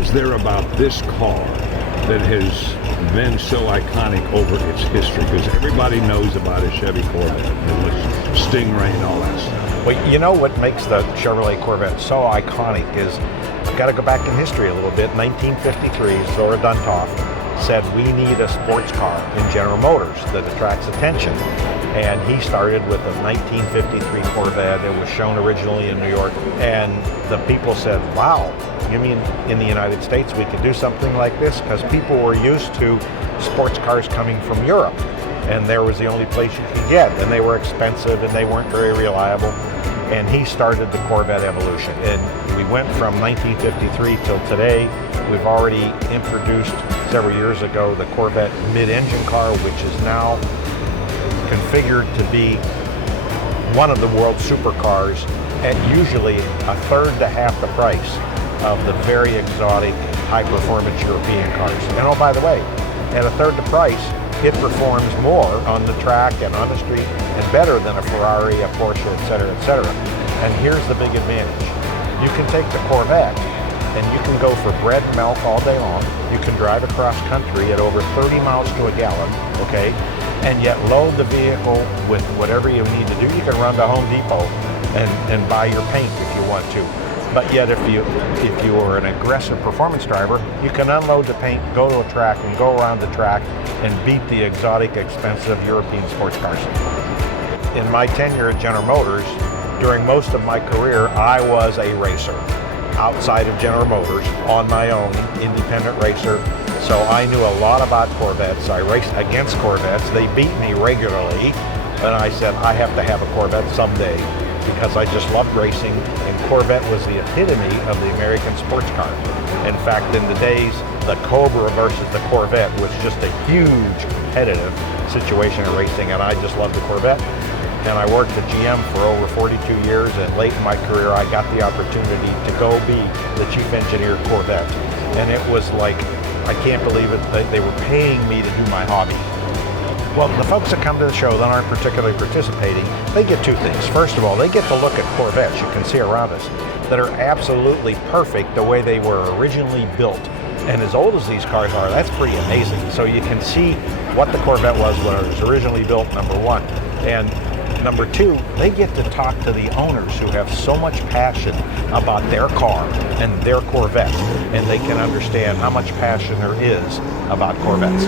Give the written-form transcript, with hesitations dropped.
is there about this car that has been so iconic over its history? Because everybody knows about a Chevy Corvette, the Stingray and all that stuff. Well, you know what makes the Chevrolet Corvette so iconic is, I've got to go back in history a little bit. 1953, Zora Duntov said we need a sports car in General Motors that attracts attention. And he started with a 1953 Corvette. It was shown originally in New York. And the people said, wow, you mean in the United States we could do something like this? Because people were used to sports cars coming from Europe. And there was the only place you could get. And they were expensive and they weren't very reliable. And he started the Corvette evolution. And we went from 1953 till today. We've already introduced several years ago the Corvette mid-engine car, which is now configured to be one of the world's supercars at usually a third to half the price of the very exotic high-performance European cars. And oh, by the way, at a third the price, it performs more on the track and on the street and better than a Ferrari, a Porsche, et cetera, et cetera. And here's the big advantage. You can take the Corvette and you can go for bread and milk all day long. You can drive across country at over 30 miles to a gallon, okay? And yet load the vehicle with whatever you need to do. You can run to Home Depot and buy your paint if you want to. But yet if you are an aggressive performance driver, you can unload the paint, go to a track and go around the track and beat the exotic, expensive European sports cars. In my tenure at General Motors, during most of my career, I was a racer outside of General Motors, on my own, independent racer. So I knew a lot about Corvettes. I raced against Corvettes. They beat me regularly. And I said, I have to have a Corvette someday because I just loved racing. And Corvette was the epitome of the American sports car. In fact, in the days, the Cobra versus the Corvette was just a huge competitive situation in racing. And I just loved the Corvette. And I worked at GM for over 42 years, and late in my career I got the opportunity to go be the chief engineer of Corvette. And it was like, I can't believe it, they were paying me to do my hobby. Well, the folks that come to the show that aren't particularly participating, they get two things. First of all, they get to look at Corvettes, you can see around us, that are absolutely perfect the way they were originally built. And as old as these cars are, that's pretty amazing. So you can see what the Corvette was when it was originally built, number one. And number two, they get to talk to the owners who have so much passion about their car and their Corvette, and they can understand how much passion there is about Corvettes.